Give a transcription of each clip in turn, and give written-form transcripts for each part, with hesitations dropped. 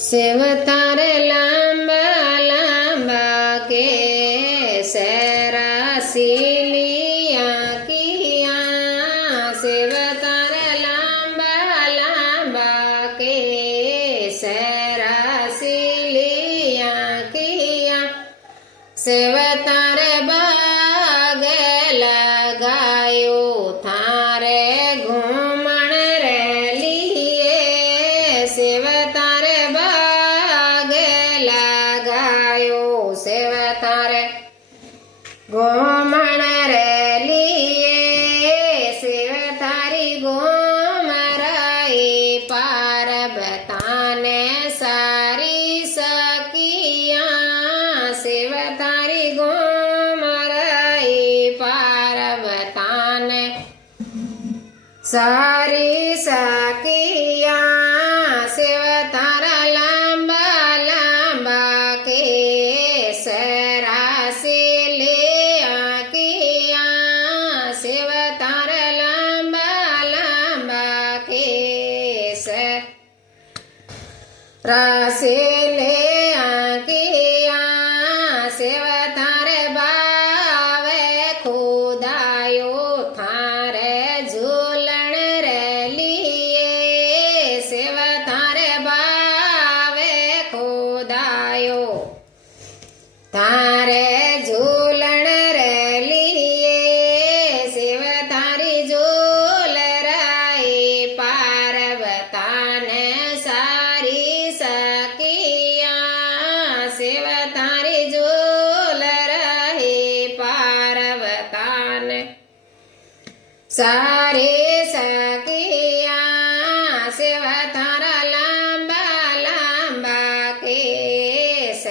Save तारे Lamba Lamba case रसीलिया किया। Save तारे लांबा लांबा केस रसीलिया किया। सेव तारे बाग लगायो थारे घूमण रे लिए। सेव तारे बाग लगायो सेव तारे घूमण रे लिए। सेव तारी घूमराई पार्वताने सारी सकिया। सेव तारी घूमराई पार्वताने सारी सकिया। सेव तारा लांबा लांबा केस रसीलिया किया। सेव तारा लांबा लांबा केस रसीलिया किया। सेव तारे बावे खुदायो थारे झूलण रे लिए। सेव तारे बावे खुदायो थारे झूलण रे लिए। सेव तारी झूल राई पार्वताने सारी सकिया। सेव तारी झूल रही पार्वताने सारी सकिया। सेव तारा लांबा लांबा केस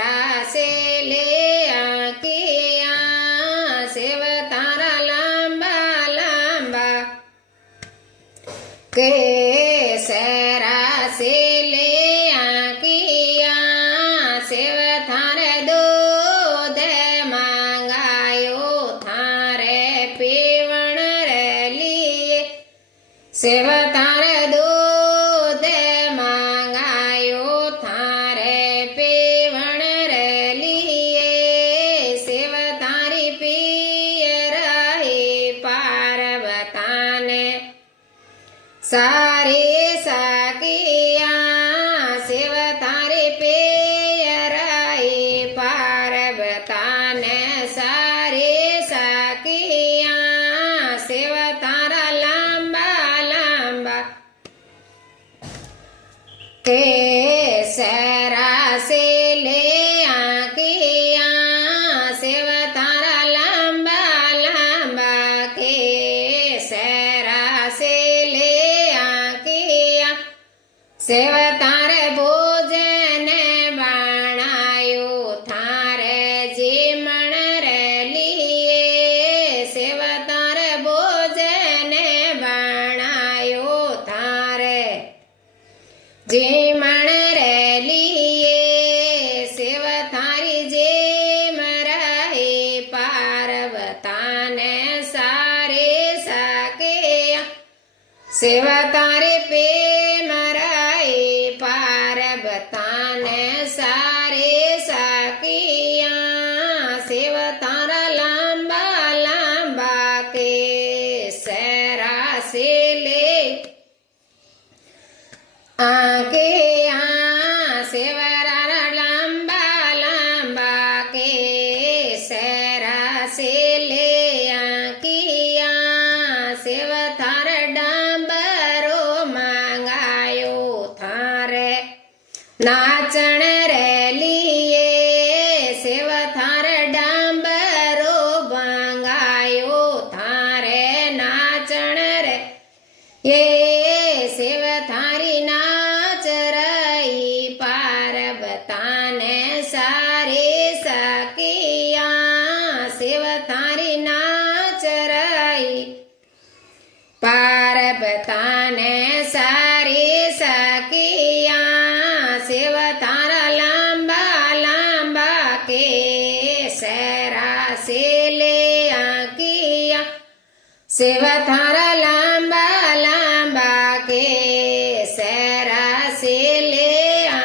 रसीलिया किया। सेव तारा लांबा लांबा केस रसीलिया किया। सेव थारे दूध मांगायो थारे पीवण रे लिए। सेव तारे दूध मांगायो थारे पीवण रे लिए। सेव तारी पिय रही पार्वताने सारी सकिया। सेव तारी पिय रही पार्वताने सारी सकिया। सेव तारा लांबा लांबा केस रसीलिया किया। सेव तारा लांबा लांबा केस रसीलिया किया। सेव तारे भोजन बनायो थारे जीमण रे लिए। सेव तारे भोजन बनायो थारे जीमण रे लिए। सेव थारी जेम रही पार्वताने सारे सकिया। सेव तारे प्रेम रही पार्वताने सारे सकिया। सेव तारा लांबा लांबा केस रसीलिया किया। सेव तारा लांबा लांबा केस रसीलिया किया। सेव थारे डांबरो मांगायो थारे नाचण रे लिए। सेव थारे डांबरो मांगायो थारे नाचण रे ये। सेव थारी नाच रही पार्वताने सारी सकिया। सेव थारी नाच रही पार्वताने सारी सकिया। सेव तारा लांबा लांबा केस रसीलिया किया। सेव थारा लांबा लांबा केस रसीलिया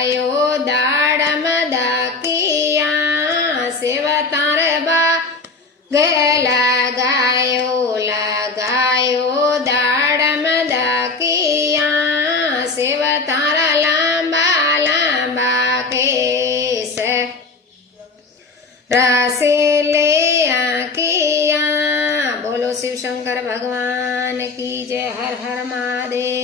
લગાયો દાડમ દાકિયા સેવ તાર બા લગાયો દાડમ દાકિયા સેવ તારા લાંબા લાંબા કેસ રસીલે આંખિયા. બોલો શિવ શંકર ભગવાન કી જય. હર હર મહાદેવ.